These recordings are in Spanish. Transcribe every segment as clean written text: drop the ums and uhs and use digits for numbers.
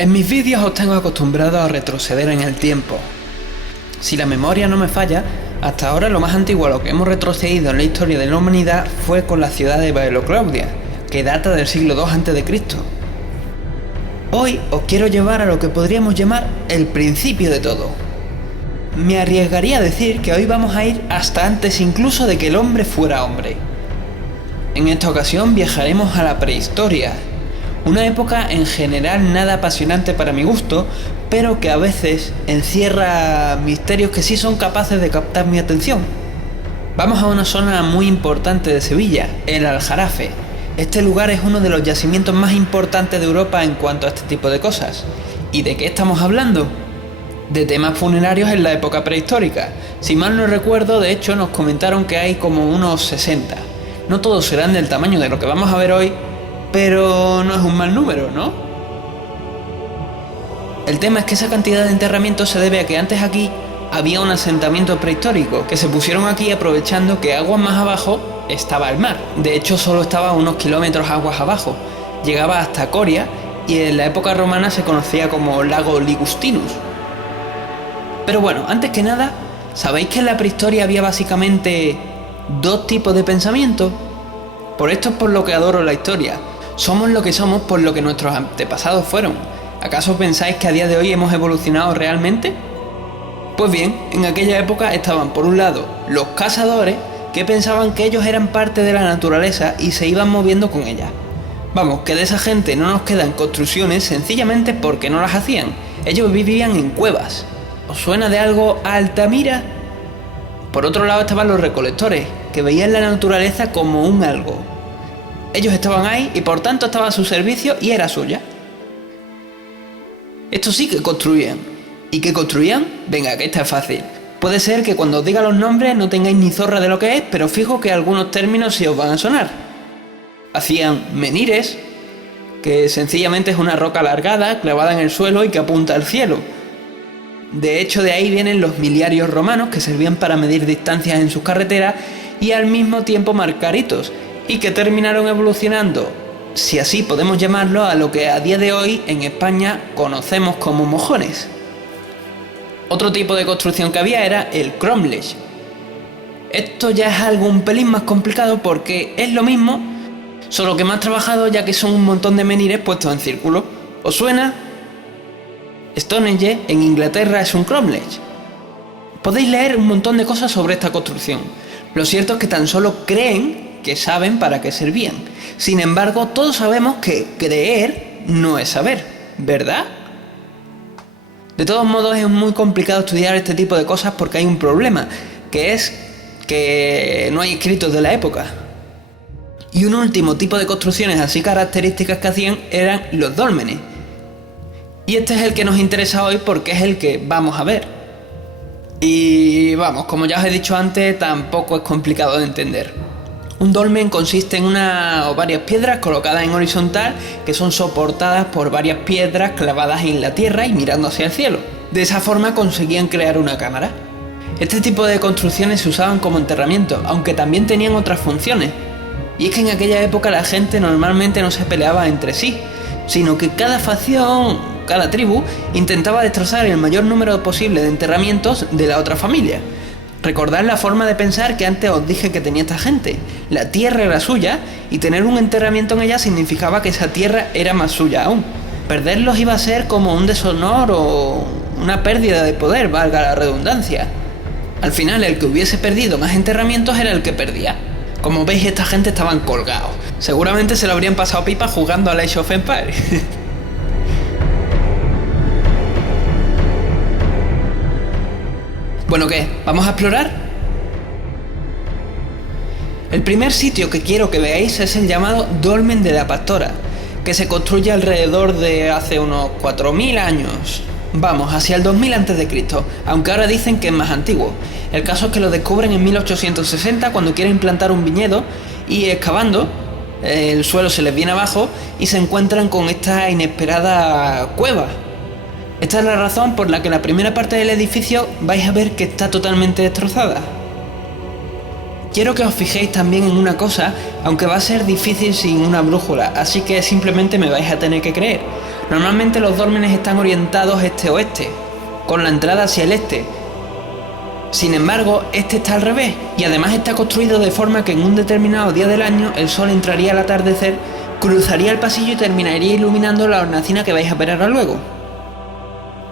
En mis vídeos os tengo acostumbrado a retroceder en el tiempo. Si la memoria no me falla, hasta ahora lo más antiguo a lo que hemos retrocedido en la historia de la humanidad fue con la ciudad de Baelo Claudia, que data del siglo II a.C. Hoy os quiero llevar a lo que podríamos llamar el principio de todo. Me arriesgaría a decir que hoy vamos a ir hasta antes incluso de que el hombre fuera hombre. En esta ocasión viajaremos a la prehistoria, una época en general nada apasionante para mi gusto, pero que a veces encierra misterios que sí son capaces de captar mi atención. Vamos a una zona muy importante de Sevilla, el Aljarafe. Este lugar es uno de los yacimientos más importantes de Europa en cuanto a este tipo de cosas. ¿Y de qué estamos hablando? De temas funerarios en la época prehistórica. Si mal no recuerdo, de hecho nos comentaron que hay como unos 60. No todos serán del tamaño de lo que vamos a ver hoy, pero no es un mal número, ¿no? El tema es que esa cantidad de enterramientos se debe a que antes aquí había un asentamiento prehistórico, que se pusieron aquí aprovechando que aguas más abajo estaba el mar. De hecho, solo estaba a unos kilómetros aguas abajo. Llegaba hasta Coria y en la época romana se conocía como Lago Ligustinus. Pero bueno, antes que nada, ¿sabéis que en la prehistoria había básicamente dos tipos de pensamiento? Por esto es por lo que adoro la historia. Somos lo que somos por lo que nuestros antepasados fueron. ¿Acaso pensáis que a día de hoy hemos evolucionado realmente? Pues bien, en aquella época estaban por un lado los cazadores, que pensaban que ellos eran parte de la naturaleza y se iban moviendo con ella. Vamos, que de esa gente no nos quedan construcciones sencillamente porque no las hacían. Ellos vivían en cuevas. ¿Os suena de algo Altamira? Por otro lado estaban los recolectores, que veían la naturaleza como un algo. Ellos estaban ahí y por tanto estaba a su servicio y era suya. Estos sí que construían. ¿Y qué construían? Venga, que esta es fácil. Puede ser que cuando os diga los nombres no tengáis ni zorra de lo que es, pero fijo que algunos términos sí os van a sonar. Hacían menires, que sencillamente es una roca alargada, clavada en el suelo y que apunta al cielo. De hecho, de ahí vienen los miliarios romanos, que servían para medir distancias en sus carreteras y al mismo tiempo marcar hitos, y que terminaron evolucionando, si así podemos llamarlo, a lo que a día de hoy en España conocemos como mojones. Otro tipo de construcción que había era el cromlech. Esto ya es algo un pelín más complicado porque es lo mismo, solo que más trabajado, ya que son un montón de menires puestos en círculo. ¿Os suena? Stonehenge en Inglaterra es un cromlech. Podéis leer un montón de cosas sobre esta construcción. Lo cierto es que tan solo creen que saben para qué servían. Sin embargo, todos sabemos que creer no es saber, ¿verdad? De todos modos, es muy complicado estudiar este tipo de cosas porque hay un problema, que es que no hay escritos de la época. Y un último tipo de construcciones así características que hacían eran los dólmenes. Y este es el que nos interesa hoy porque es el que vamos a ver. Y vamos, como ya os he dicho antes, tampoco es complicado de entender. Un dolmen consiste en una o varias piedras colocadas en horizontal que son soportadas por varias piedras clavadas en la tierra y mirando hacia el cielo. De esa forma conseguían crear una cámara. Este tipo de construcciones se usaban como enterramiento, aunque también tenían otras funciones. Y es que en aquella época la gente normalmente no se peleaba entre sí, sino que cada facción, cada tribu, intentaba destrozar el mayor número posible de enterramientos de la otra familia. Recordad la forma de pensar que antes os dije que tenía esta gente. La tierra era suya y tener un enterramiento en ella significaba que esa tierra era más suya aún. Perderlos iba a ser como un deshonor o una pérdida de poder, valga la redundancia. Al final, el que hubiese perdido más enterramientos era el que perdía. Como veis, esta gente estaban colgados. Seguramente se lo habrían pasado pipa jugando a Age of Empires. Bueno, ¿qué? ¿Vamos a explorar? El primer sitio que quiero que veáis es el llamado Dolmen de la Pastora, que se construye alrededor de hace unos 4000 años. Vamos, hacia el 2000 a.C., aunque ahora dicen que es más antiguo. El caso es que lo descubren en 1860 cuando quieren plantar un viñedo y excavando, el suelo se les viene abajo y se encuentran con esta inesperada cueva. Esta es la razón por la que la primera parte del edificio vais a ver que está totalmente destrozada. Quiero que os fijéis también en una cosa, aunque va a ser difícil sin una brújula, así que simplemente me vais a tener que creer. Normalmente los dólmenes están orientados este-oeste, con la entrada hacia el este. Sin embargo, este está al revés, y además está construido de forma que en un determinado día del año el sol entraría al atardecer, cruzaría el pasillo y terminaría iluminando la hornacina que vais a ver ahora luego.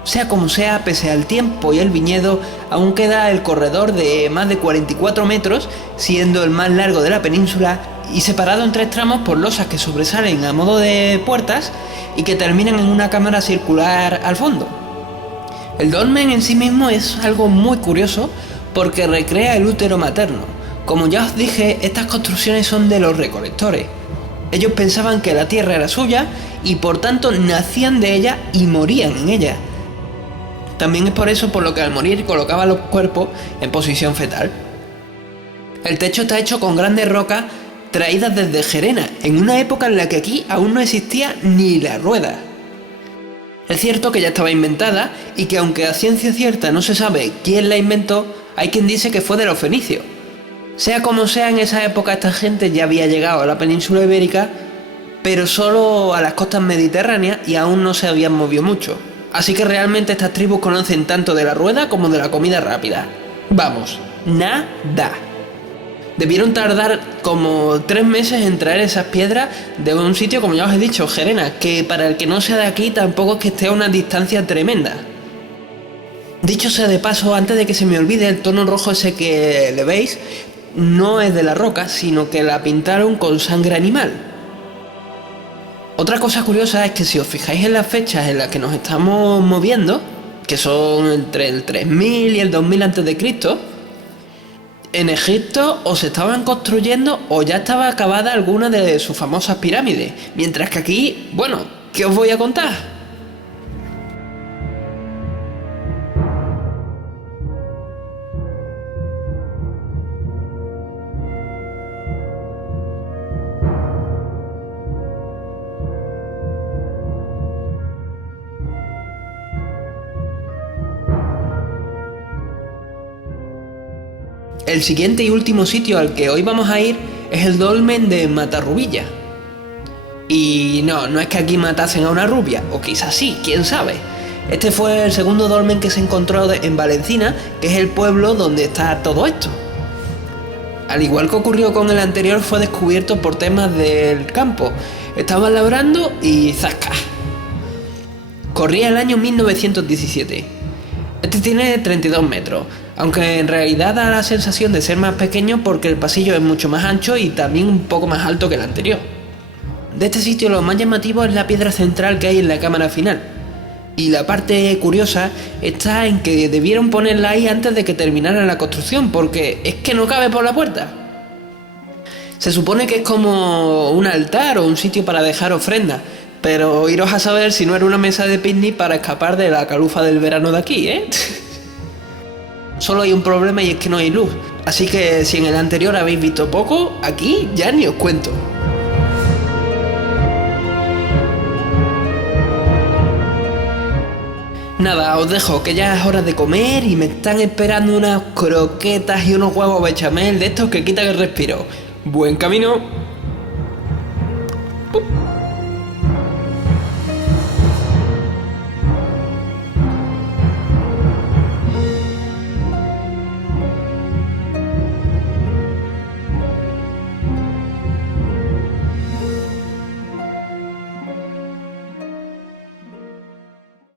Sea como sea, pese al tiempo y el viñedo, aún queda el corredor de más de 44 metros, siendo el más largo de la península, y separado en 3 tramos por losas que sobresalen a modo de puertas y que terminan en una cámara circular al fondo. El dolmen en sí mismo es algo muy curioso porque recrea el útero materno. Como ya os dije, estas construcciones son de los recolectores. Ellos pensaban que la tierra era suya y por tanto nacían de ella y morían en ella. También es por eso por lo que al morir colocaban los cuerpos en posición fetal. El techo está hecho con grandes rocas traídas desde Gerena, en una época en la que aquí aún no existía ni la rueda. Es cierto que ya estaba inventada y que aunque a ciencia cierta no se sabe quién la inventó, hay quien dice que fue de los fenicios. Sea como sea, en esa época esta gente ya había llegado a la península ibérica, pero solo a las costas mediterráneas y aún no se habían movido mucho. Así que realmente estas tribus conocen tanto de la rueda como de la comida rápida. Vamos, nada. Debieron tardar como 3 meses en traer esas piedras de un sitio, como ya os he dicho, Gerena, que para el que no sea de aquí tampoco es que esté a una distancia tremenda. Dicho sea de paso, antes de que se me olvide, el tono rojo ese que le veis no es de la roca, sino que la pintaron con sangre animal. Otra cosa curiosa es que si os fijáis en las fechas en las que nos estamos moviendo, que son entre el 3000 y el 2000 a.C., en Egipto o se estaban construyendo o ya estaba acabada alguna de sus famosas pirámides, mientras que aquí, bueno, ¿qué os voy a contar? El siguiente y último sitio al que hoy vamos a ir es el dolmen de Matarrubilla. Y no es que aquí matasen a una rubia, o quizás sí, quién sabe. Este fue el segundo dolmen que se encontró en Valencina, que es el pueblo donde está todo esto. Al igual que ocurrió con el anterior, fue descubierto por temas del campo. Estaban labrando y ¡zasca! Corría el año 1917. Este tiene 32 metros, aunque en realidad da la sensación de ser más pequeño porque el pasillo es mucho más ancho y también un poco más alto que el anterior. De este sitio lo más llamativo es la piedra central que hay en la cámara final. Y la parte curiosa está en que debieron ponerla ahí antes de que terminara la construcción, porque es que no cabe por la puerta. Se supone que es como un altar o un sitio para dejar ofrendas, pero iros a saber si no era una mesa de picnic para escapar de la calufa del verano de aquí, ¿eh? Solo hay un problema y es que no hay luz, así que si en el anterior habéis visto poco, aquí ya ni os cuento. Nada, os dejo, que ya es hora de comer y me están esperando unas croquetas y unos huevos bechamel de estos que quitan el respiro. ¡Buen camino! ¡Pup!